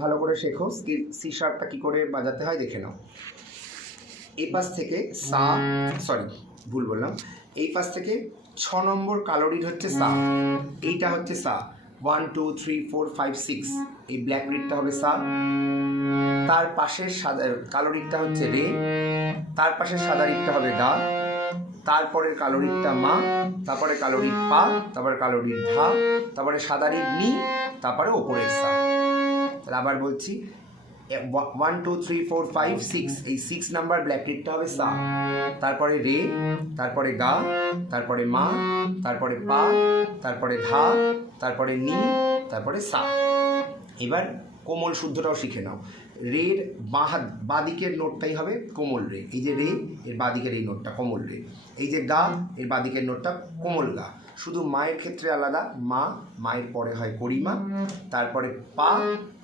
ভালো করে শেখো, সি শার্পটা কী করে বাজাতে হয় দেখে নাও। এই পাশ থেকে সা, সরি ভুল বললাম, এই পাশ থেকে 6 নম্বর কালোরির হচ্ছে সা, এইটা হচ্ছে সা, 1 2 3 4 5 6, এই ব্ল্যাক রিডটা হবে সা, তার পাশের সাদা কালো রিডটা হচ্ছে রে, তার পাশের সাদা রিডটা হবে গা, তারপরের কালো রিডটা মা, তারপরে কালো রিড পা, তারপরে কালো রিড ধা, তারপরে সাদা রিড নি, তারপরে ওপরের সা। তাহলে আবার বলছি, 1 2 3 4 5 6, এই 6 নাম্বার ব্ল্যাক রিডটা হবে সা, তারপরে রে, তারপরে গা, তারপরে মা, তারপরে পা, তারপরে ধা, তারপরে নি, তারপরে সা। এবার কোমল শুদ্ধটাও শিখে নাও। রের বাঁদিকের নোটটাই হবে কোমল রে, এই যে রে এর বাঁদিকের এই নোটটা কোমল রে, এই যে গা এর বাঁদিকের নোটটা কোমল গা। শুধু মায়ের ক্ষেত্রে আলাদা, মা মায়ের পরে হয় করিমা, তারপরে পা,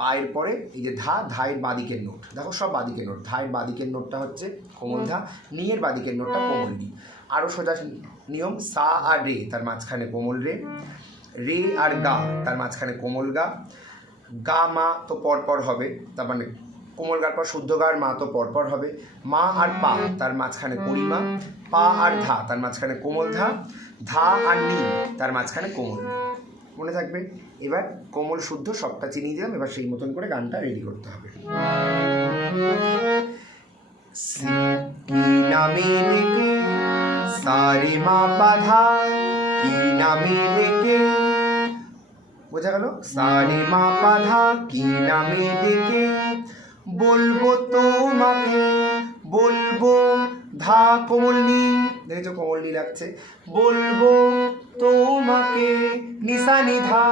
পায়ের পরে এই যে ধা, ধায়ের বাঁদিকের নোট, দেখো সব বাঁদিকের নোট, ধায়ের বাঁদিকের নোটটা হচ্ছে কোমল ধা, নিয়ের বাঁদিকের নোটটা কোমল নি। আরও সোজা নিয়ম, সা আর রে তার মাঝখানে কোমল রে, রে আর গা তার মাঝখানে কোমল গা, গা মা তো পরপর হবে, তার মানে কোমল গার পর শুদ্ধ গার মা তো পরপর হবে, মা আর পা তার মাঝখানে পরিমা, পা আর ধা তার মাঝখানে কোমল ধা, ধা আর নি তার মাঝখানে কোমল। মনে থাকবে? এবার কোমল শুদ্ধ সবটা চিনিয়ে দিলাম, এবার সেই মতন করে গানটা রেডি করতে হবে। কি নামে ডেকে সারে মা পা ধা, কি নামে ডেকে, বোঝা গেল? সারে মা পা ধা কি নামে ডেকে বলবো তোমাকে, বলবো ধা কোমল নি, দেখেছো কোমল নি লাগছে, বলবো তোমাকে নিসা নিধা,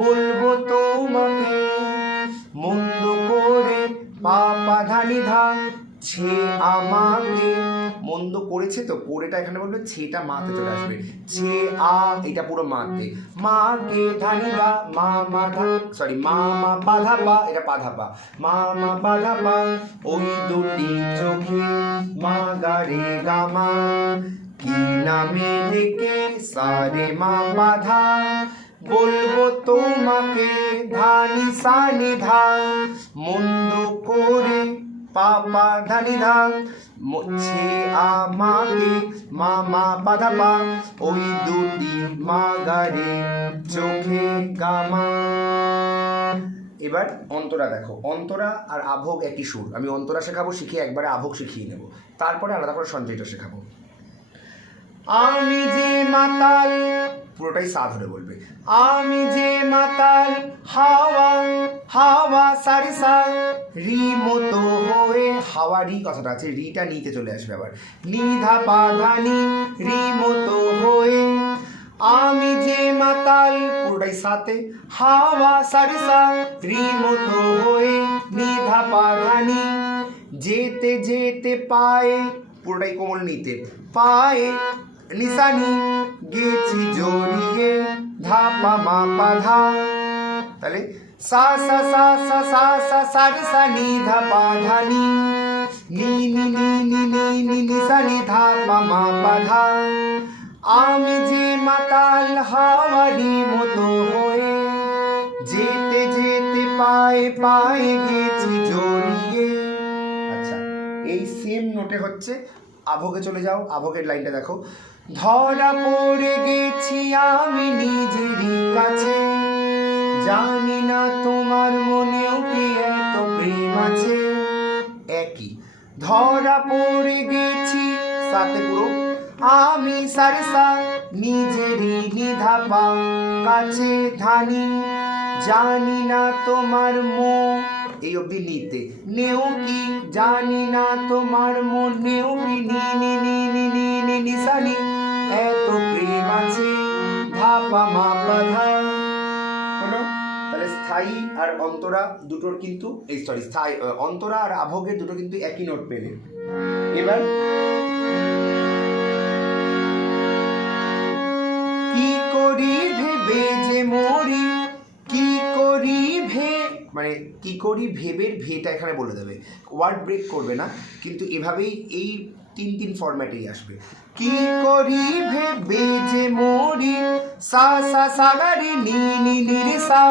বলবো তোমাকে মন্দ করে পা পা ধা নিধা, ছে আমাকে, মন্দ করেছে তো, করেটা এখানে বলবে, ছেটা মাতে চলে আসবে, ছে আ এটা পুরো মাতে, মাকে ধানি বা মা মা ধা, সরি মা মা বাধা পা, এটা বাধা পা, মা মা বাধা পা, ওই দুটি চোখে মা গারে গামা, কি নামে ডেকে সারে মা বাধা, বলবো তোমাকে ধানি সানি ধা, মন্দ করে পাপা ধানি ধা, ছে আমাকে মা মা বাধা পা, ওই দুটি মা গারে চোখে গামা। এবার অন্তরা দেখো, অন্তরা আর আভোগ একই সুর, আমি অন্তরা শেখাবো, শিখে একবারে আভোগ শিখিয়ে নেব, তারপরে আলাদা করে সঞ্চয়টা শেখাবো। আমি যে মাতাল, পুরোটাই সা ধরে বলবে, আমি যে মাতাল হাওয়া, হাওয়া সারি সা, রি মতো হয়ে, হাওয়া রি কথাটা আছে, রিটা নিতে চলে আসবে আবার, নি ধা পা ধা নি, রি মতো হয়ে, আমি যে মাতাল পুরোটাই সাথে, হাওয়া সারি সা, রি মতো হয়ে, নি ধা পা ধা নি, যেতে যেতে পায়ে, পুরোটাই কোমল নিতে, পায়ে নিসানি, গেছি জড়িয়ে ধা পা মা পা ধা, তাহলে সা সা সা সা সা সা সা রে সা নি ধা পা ধা নি, নি নি নি নি নি নি নি সা নি ধা পা মা পা ধা, আমি যে মাতাল হাওয়ারি মতো হয়ে, যেতে যেতে পায়ে পায়ে গেছি জড়িয়ে। আচ্ছা, এই সেম নোটে হচ্ছে আভোগে চলে যাও, আভোগের লাইনটা দেখো, ধরা পড়ে গেছি আমি নিজেরই কাছে, জানি না তোমার মনেও কি এত প্রেম আছে, একই, ধরা পড়ে গেছি সাথে পুরো, আমি সারে সা নিজেরই নিধা পা কাছে ধানি, জানি না তোমার মন, এই অবধি নিতে, নেও কি জানি না তোমার মন, নেও কি নি নি নি নি নি নি নি সা নি, এত প্রেম আছে ধা পা মা পা ধা। হলো? তাহলে স্থায়ী আর অন্তরা দুটোর কিন্তু, এই সরি স্থায়ী অন্তরা আর আভোগের দুটো কিন্তু একই নোট পেলে। এবার কি করি ভেবে যে মরি, কি করি মানে কি করি ভেবের ভেটা এখানে বলে দেবে, ওয়ার্ড ব্রেক করবে না, কিন্তু এভাবেই এই তিন ফরম্যাটেই আসবে। কি করি ভেবে যে মরি, সা সা সা গা রে নি নি নি রে সা,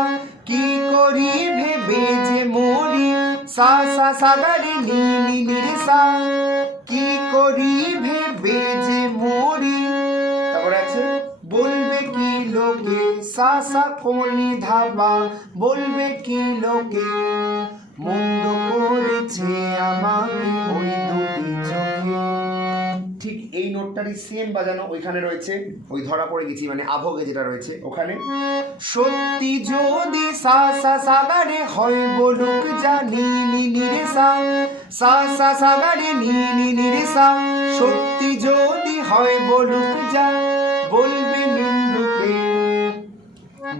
কি করি ভেবে সা সা সা গা রে নি নি নি রে সা, কি করি ভেবে যে মরি। তারপরে আছে বলবে কি লোকে, সা সা কোনি ধাবা, বলবে কি লোকে, মন্দ করেছে আমাকে ওই দুটি চোখে। ঠিক এই নোটটারই সেম বাজানো ওইখানে রয়েছে, ওই ধরা পড়ে গেছি মানে আভোগে যেটা রয়েছে ওখানে। সত্যি যদি সা সা সা গা রে হয় বলুক জানি নি নি রে সা, সা সা সা গা রে নি নি নি রে সা, সত্যি যদি হয় বলুক যা, বলবে নিন্দুকে,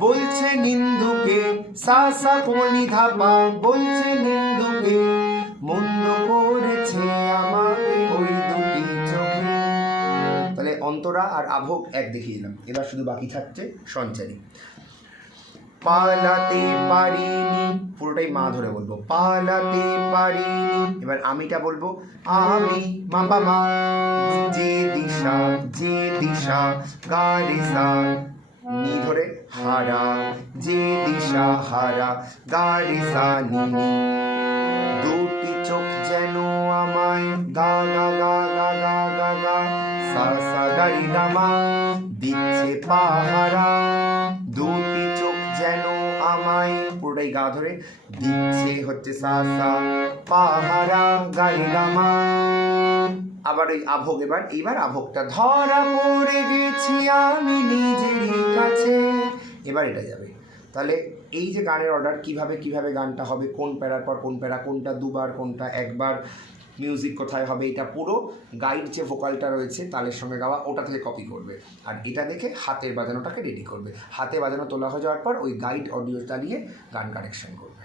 বলছে নিন্দুকে, সা সা কোনি ধাপা, বলছে নিন্দুকে, মন্দ করেছে আমাকে ওই দুটি চোখে। তাহলে অন্তরা আর আভোগ এক দেখিয়ে দিলাম, এবার শুধু বাকি থাকছে সঞ্চারী। পালাতে পারিনি, পুরোটাই মা ধরে বলবো, পালাতে পারিনি। এবার আমিটা বলবো, আমি মা বা মা, যে দিশা, যে দিশা, গা রে সা, নি ধরে হারা, যে দিশা হারা, গা রে সা নি নি। দুটি চোখ যেন আমায়, গা গা গা গা গা গা গা, সা সা গা রে গা মা, দিচ্ছে পাহারা। দুটি চোখ যেন আমায়, পুরোটাই গা ধরে, দিচ্ছে হচ্ছে সা সা, পাহারা, গা রে গা মা। আবার ওই আভোগ, এইবার আভোগটা, ধরা পড়ে গেছি আমি নিজেরই কাছে। এবার এটা যাবে। তাহলে এই যে গানের অর্ডার কিভাবে কিভাবে গানটা হবে, কোন প্যারার পর কোন প্যারা, কোনটা দুবার কোনটা একবার, মিউজিক কোথায় হবে, এটা পুরো গাইড যে ভোকালটা রয়েছে তালের সঙ্গে গাওয়া ওটা থেকে কপি করবে। আর এটা দেখে হাতের বাজানোটাকে রেডি করবে, হাতে বাজানো তোলা হয়ে যাওয়ার পর ওই গাইড অডিও চালিয়ে গান কারেকশন করবে।